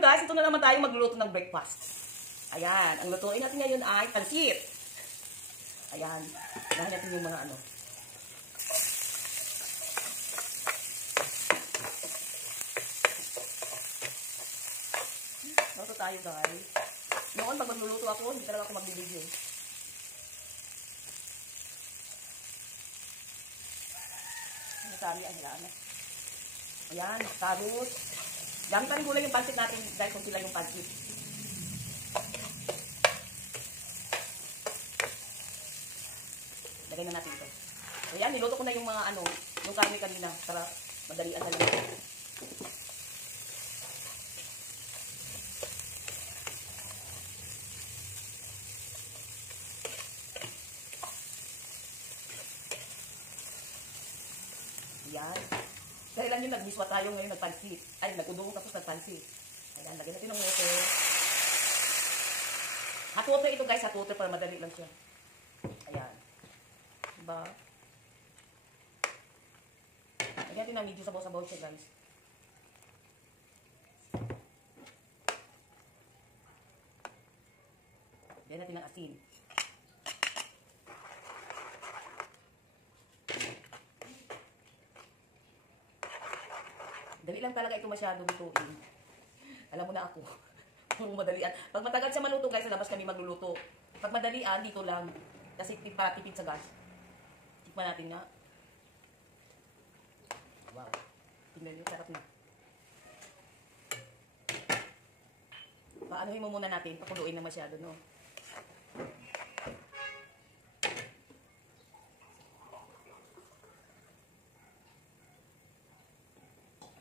you guys, ito na naman tayo magluluto ng breakfast. Ayan, ang lutuin natin ngayon ay pansit. Ayan, dahil natin yung mga ano. Luto tayo guys. Noon pag magluluto ako, hindi talaga ako magbibideo. Sari ang hilaan. Ayan, carrots. Gamit pa rin gulay yung pansit natin guys kung sila yung pansit. Lagay na natin ito. Ayan, niluto ko na yung mga ano, yung karne kanina para madalian na lang. Ayan. Dahil lang yun, nag-miswa tayo ngayon, nagpansit. Ay, nag-udong tapos nagpansit. Ayan, lagyan natin ng water. Hot water ito guys, hot water para madali lang siya. Ayan. Diba? Lagyan natin ng medyo sabaw-sabaw siya guys. Lagyan natin ng asin. Dali lang talaga ito masyado lutuin. Alam mo na ako. Puro madalian. Pag matagal siya maluto guys, sa labas kami magluluto. Pag madalian, dito lang. Kasi para tipid sa gas. Tikman natin nga. Wow. Tingnan nyo, sarap na. Paanohin mo muna natin. Pakuluin na masyado, no?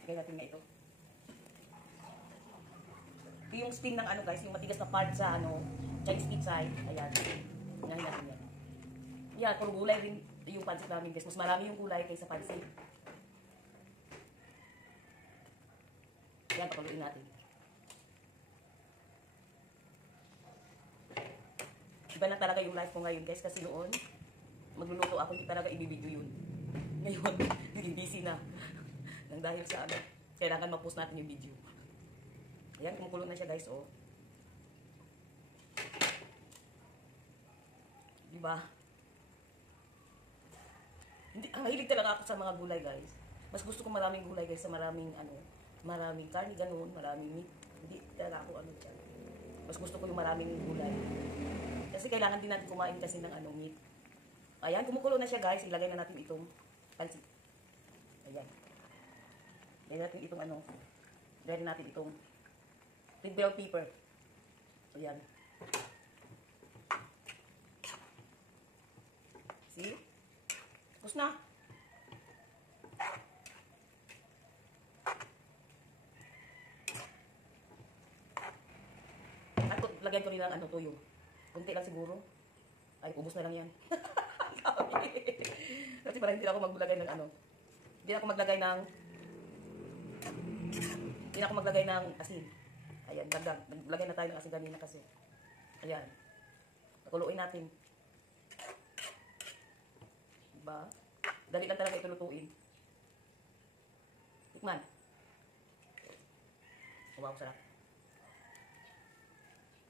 Lagay natin nga ito. Ito yung steam ng ano guys, yung matigas na part sa ano, Chinese pizza. Ayan. Unahin natin yan. Yan, puro gulay din yung pansit namin guys. Mas marami yung gulay kaysa pansit. Yan, papaluin natin. Iba na talaga yung life ko ngayon guys, kasi noon, magluluto ako, hindi talaga ibibidyo yun. Ngayon, naging busy na. Nang dahil sa ano, kailangan ma-post natin yung video. Ayan, kumukulo na siya guys, oh. Diba? Hindi, mahilig talaga ako sa mga gulay guys. Mas gusto ko maraming gulay guys sa maraming ano, maraming karne ganun, maraming meat. Hindi talaga ako ano dyan. Mas gusto ko yung maraming gulay. Kasi kailangan din natin kumain kasi ng ano, meat. Ayan, kumukulo na siya guys. Ilagay na natin itong pansit. Ayan. Lagyan natin itong ano, lagyan natin itong red bell pepper. So, yan. See? Tapos na. At lagyan ko rin ng ano, tuyo. Kunti lang siguro. Ay, ubos na lang yan. Kasi parang hindi ako maglagay ng ano. Hindi ako maglagay ng asin. Ayan, dagdag. Naglagay na tayo ng asin kanina kasi. Ayan. Pakuluin natin. Diba? Dali lang talaga ito lutuin. Tikman. Wow, sarap.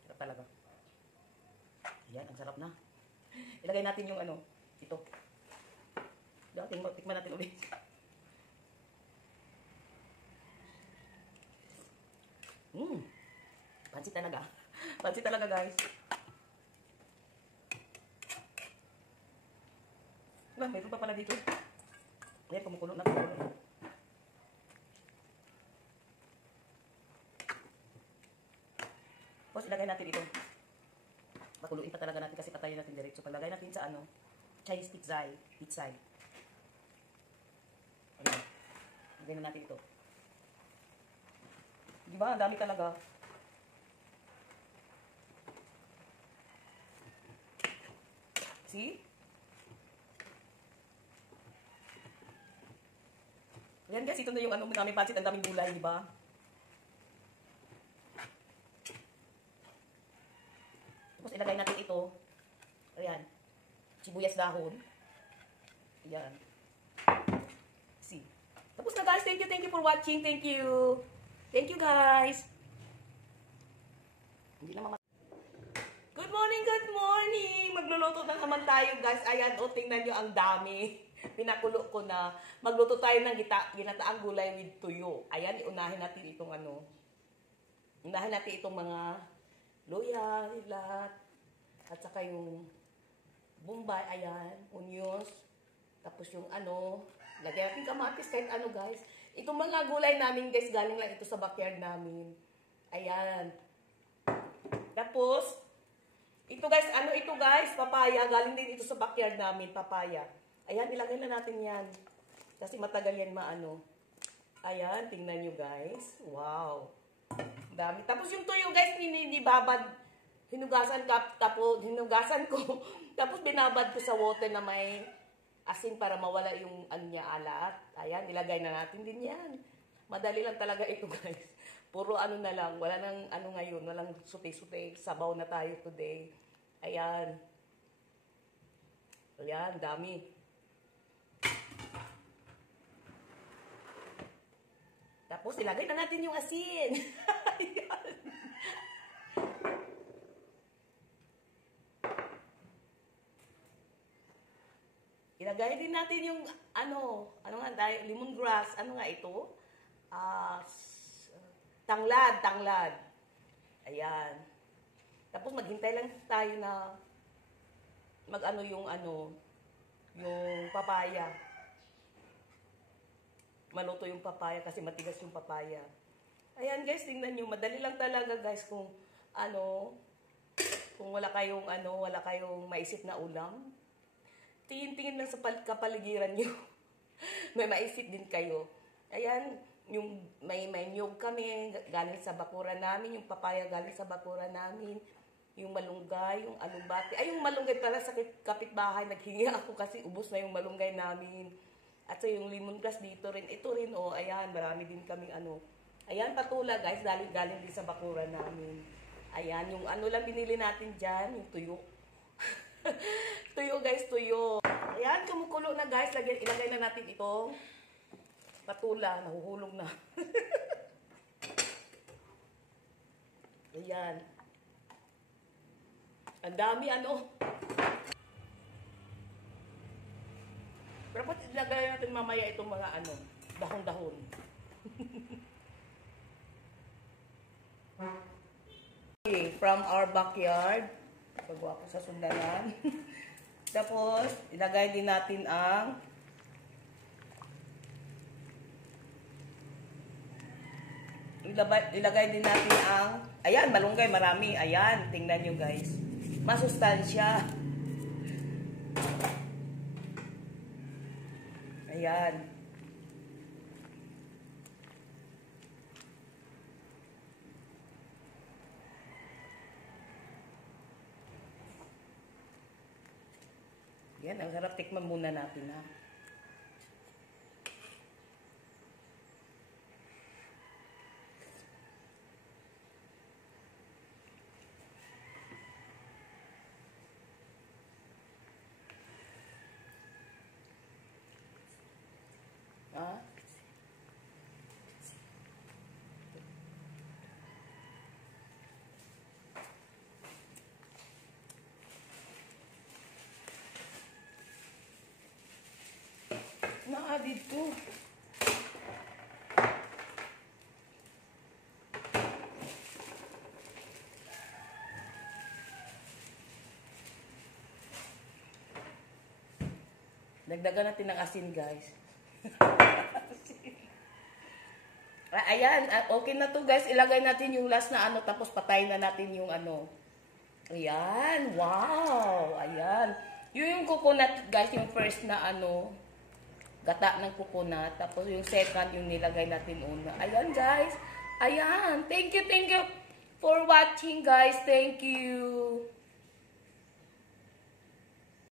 Sarap talaga. Ayan, ang sarap na. Ilagay natin yung ano, ito. Tikman natin ulit. Pansit talaga. Pansit talaga guys. Diba, mayroon pa pala dito. Ayan, kumukulo na. Tapos ilagay natin ito. Pakuluin pa talaga natin kasi patayin natin diretso. Paglagay natin sa ano, Chinese pizza. Ayan. Ilagay na natin ito. Diba, ang dami talaga. See? Ayan guys, ito na yung ano namin pansit, ang daming gulay, di ba? Tapos ilagay natin ito. Ayan. Sibuyas dahon. Ayan. See? Tapos na guys, thank you for watching. Thank you guys. Hindi naman. Good morning, good morning! Magluluto na naman tayo, guys. Ayan, o, tingnan nyo ang dami. Pinakulo ko na. Magluto tayo ng ginataang gulay with tuyo. Ayan, unahin natin itong ano. Unahin natin itong mga luya, lahat. At saka yung bombay, ayan, onions. Tapos yung ano, lagyan natin kamatis, kahit ano, guys. Itong mga gulay namin, guys, galing lang ito sa backyard namin. Ayan. Tapos, ito guys, ano ito guys? Papaya. Galing din ito sa backyard namin, papaya. Ayan, ilagay na natin yan. Kasi matagal yan maano. Ayan, tingnan nyo guys. Wow. Dami. Tapos yung tuyo guys, babad. Hinugasan ko. Tapos binabad ko sa water na may asin para mawala yung ano niya, alat. Ayan, ilagay na natin din yan. Madali lang talaga ito guys. Puro ano na lang, wala nang ano ngayon, walang suti-suti, sabaw na tayo today. Ayan. Ayan, dami. Tapos ilagay na natin yung asin. Ayan. Ilagay din natin yung ano nga tayo, lemongrass, ano nga ito? Tanglad. Ayan. Tapos maghintay lang tayo na mag-ano yung papaya. Maluto yung papaya kasi matigas yung papaya. Ayan guys, tingnan nyo. Madali lang talaga guys kung wala kayong maisip na ulam. Tingin-tingin lang sa kapaligiran nyo. May maisip din kayo. Ayan. Yung may niyog kami, galing sa bakura namin, yung papaya galing sa bakura namin, yung malunggay, yung alugbati. Ay, yung malunggay pala sa kapitbahay, naghingi ako kasi ubos na yung malunggay namin. At so yung lemongrass dito rin, ito rin, oh, ayan, marami din kaming Ayan, patula guys, galing din sa bakura namin. Ayan, yung lang binili natin dyan, yung tuyo. Tuyo guys, tuyo. Ayan, kumukulo na guys, ilagay na natin itong patula, nahuhulog na. Ayan. Ang dami Pero pati ilagay natin mamaya itong mga dahon-dahon. Okay, from our backyard. Pagawa ko sa sundanan. Tapos, ilagay din natin ang ilagay din natin ang, ayan, malunggay, marami. Ayan, tingnan nyo guys. Masustansya. Ayan. Yan, ang sarap. Tikman muna natin ha. Dito. Dagdagan natin ng asin, guys. Ayan, okay na to, guys. Ilagay natin yung last na tapos patayin na natin yung Ayan, wow. Ayan. Yung coconut, guys, yung first na gata ng coconut. Tapos yung second, yung nilagay natin una. Ayan, guys. Ayan. Thank you for watching, guys. Thank you.